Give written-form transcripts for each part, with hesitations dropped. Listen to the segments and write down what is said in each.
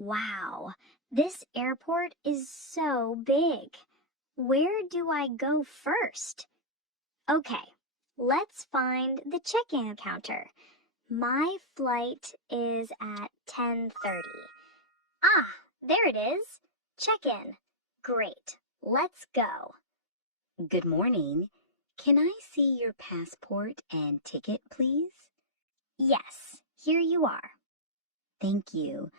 Wow, this airport is so big. Where do I go first? Okay, let's find the check-in counter. My flight is at 10:30. Ah, there it is. Check-in. Great. Let's go. Good morning. Can I see your passport and ticket, please? Yes, here you are. Thank you.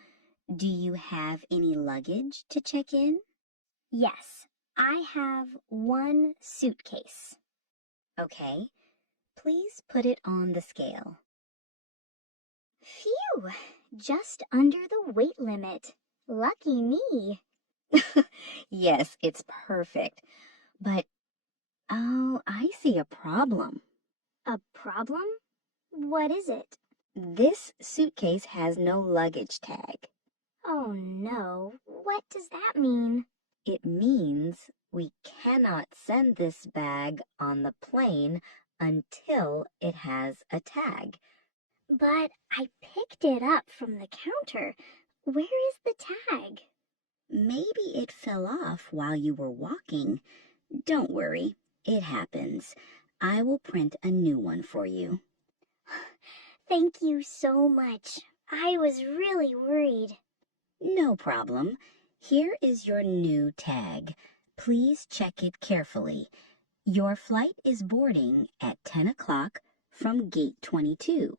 Do you have any luggage to check in? Yes, I have one suitcase. Okay. Please put it on the scale. Phew, just under the weight limit. Lucky me. Yes, it's perfect. But, oh, I see a problem. A problem? What is it? This suitcase has no luggage tag. Oh no, what does that mean? It means we cannot send this bag on the plane until it has a tag. But I picked it up from the counter. Where is the tag? Maybe it fell off while you were walking. Don't worry, it happens. I will print a new one for you. Thank you so much. I was really worried. No problem. Here is your new tag. Please check it carefully. Your flight is boarding at 10 o'clock from gate 22.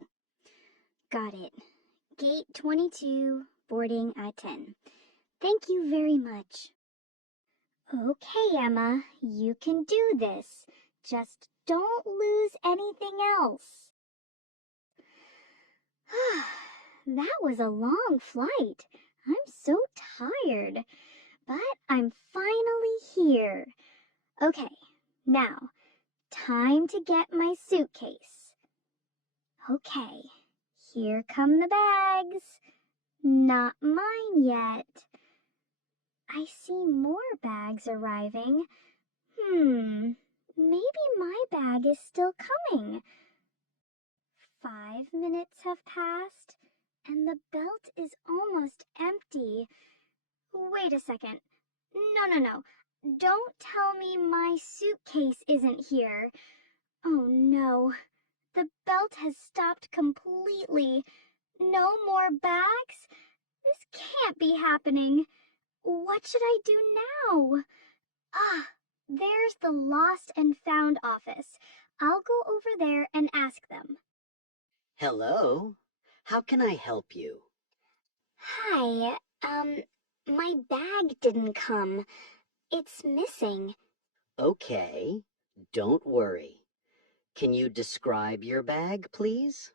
Got it. Gate 22, boarding at 10. Thank you very much. Okay, Emma, you can do this. Just don't lose anything else. That was a long flight. I'm so tired, but I'm finally here. Okay, now, time to get my suitcase. Okay, here come the bags. Not mine yet. I see more bags arriving. Maybe my bag is still coming. 5 minutes have passed, and the belt is almost empty. Wait a second. No. Don't tell me my suitcase isn't here. Oh no. The belt has stopped completely. No more bags? This can't be happening. What should I do now? Ah, there's the lost and found office. I'll go over there and ask them. Hello. How can I help you? Hi, my bag didn't come. It's missing. Okay, don't worry. Can you describe your bag, please?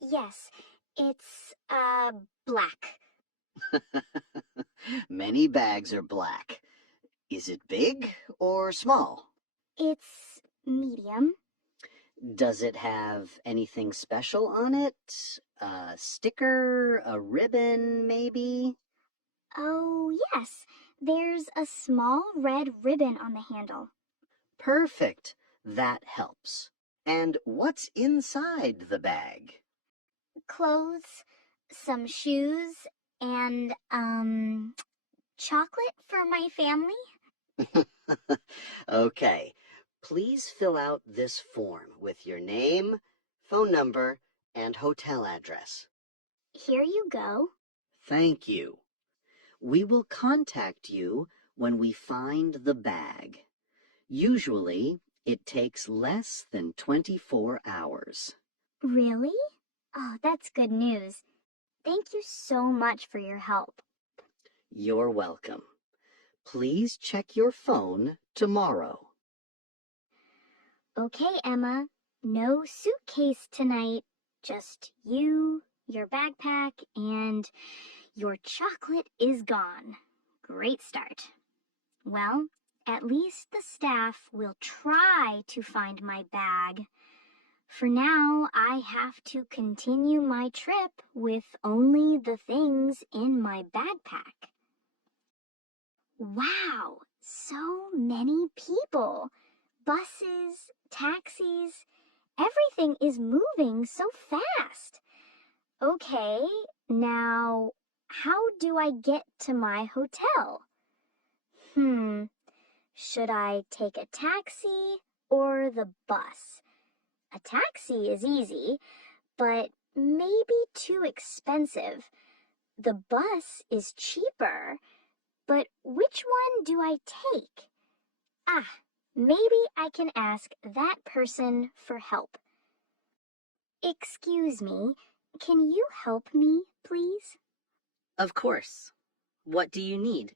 Yes, it's, black. Many bags are black. Is it big or small? It's medium. Does it have anything special on it? A sticker, a ribbon, maybe? Oh, yes. There's a small red ribbon on the handle. Perfect. That helps. And what's inside the bag? Clothes, some shoes, and, chocolate for my family. Okay. Please fill out this form with your name, phone number, and hotel address. Here you go. Thank you. We will contact you when we find the bag. Usually, it takes less than 24 hours. Really? Oh, that's good news. Thank you so much for your help. You're welcome. Please check your phone tomorrow. Okay, Emma. No suitcase tonight. Just you, your backpack, and your chocolate is gone. Great start. Well, at least the staff will try to find my bag. For now, I have to continue my trip with only the things in my backpack. Wow, so many people. Buses, taxis, everything is moving so fast. Okay, now how do I get to my hotel? Should I take a taxi or the bus? A taxi is easy, but maybe too expensive. The bus is cheaper, but which one do I take? Maybe I can ask that person for help. Excuse me, can you help me, please? Of course. What do you need?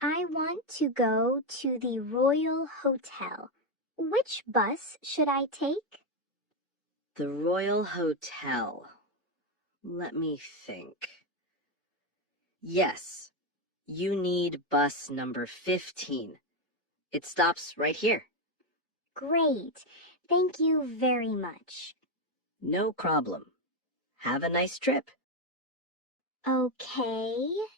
I want to go to the Royal Hotel. Which bus should I take? The Royal Hotel. Let me think. Yes, you need bus number 15. It stops right here. Great. Thank you very much. No problem. Have a nice trip. Okay,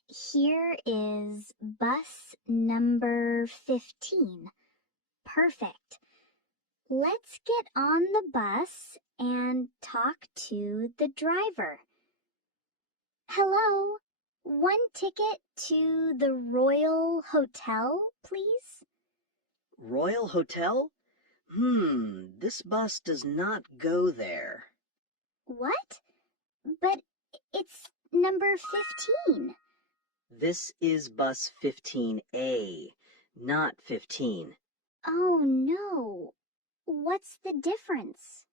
here is bus number 15. Perfect. Let's get on the bus and talk to the driver. Hello, one ticket to the Royal Hotel, please? Royal Hotel? This bus does not go there. What? But it's number 15. This is bus 15A, not 15. Oh no. What's the difference?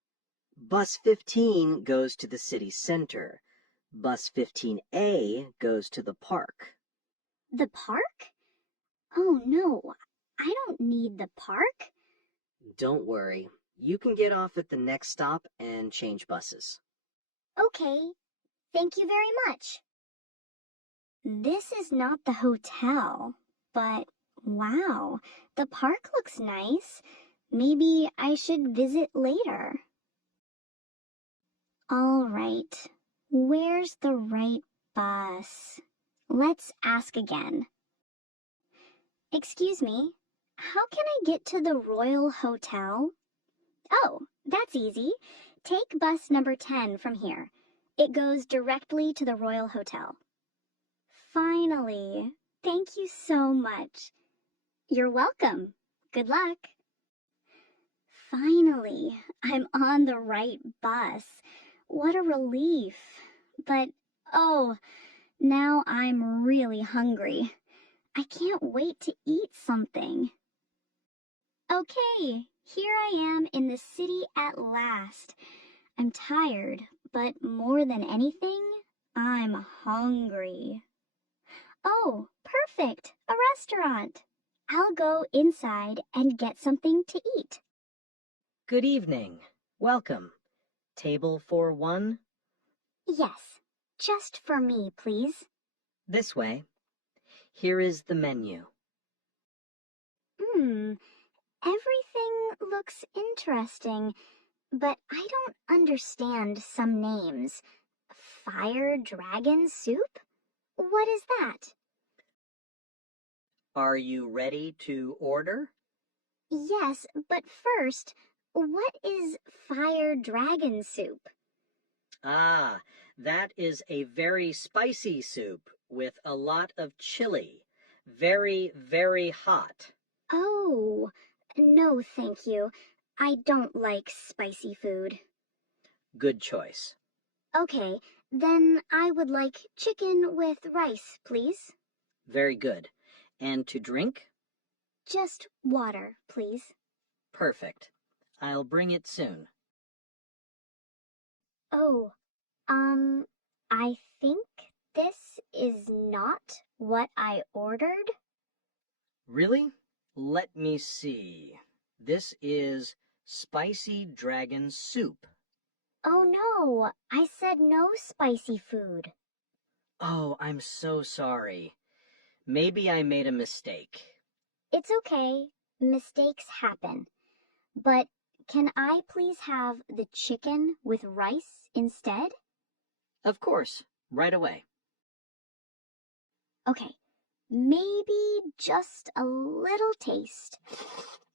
Bus 15 goes to the city center. Bus 15A goes to the park. The park? Oh no, I don't need the park. Don't worry. You can get off at the next stop and change buses. Okay, thank you very much. This is not the hotel, but wow, the park looks nice. Maybe I should visit later. All right, where's the right bus? Let's ask again. Excuse me, how can I get to the Royal Hotel? Oh, that's easy. Take bus number 10 from here. It goes directly to the Royal Hotel. Finally, thank you so much. You're welcome. Good luck. Finally, I'm on the right bus. What a relief. But, now I'm really hungry. I can't wait to eat something. Okay, here I am in the city at last. I'm tired, but more than anything, I'm hungry. Oh, perfect! A restaurant! I'll go inside and get something to eat. Good evening. Welcome. Table for one? Yes, just for me, please. This way. Here is the menu. Everything looks interesting, but I don't understand some names. Fire dragon soup? What is that? Are you ready to order? Yes, but first, what is fire dragon soup? Ah, that is a very spicy soup with a lot of chili. Very, very hot. Oh, no, thank you. I don't like spicy food. Good choice. Okay, then I would like chicken with rice, please. Very good. And to drink? Just water, please. Perfect. I'll bring it soon. Oh, I think this is not what I ordered. Really? Let me see. This is spicy dragon soup. Oh no, I said no spicy food. Oh, I'm so sorry. Maybe I made a mistake. It's okay, mistakes happen. But can I please have the chicken with rice instead? Of course, right away. Okay, maybe just a little taste.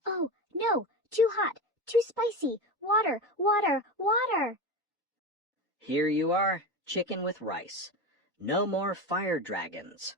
Oh, no, too hot, too spicy. Water, water, water. Here you are, chicken with rice. No more fire dragons.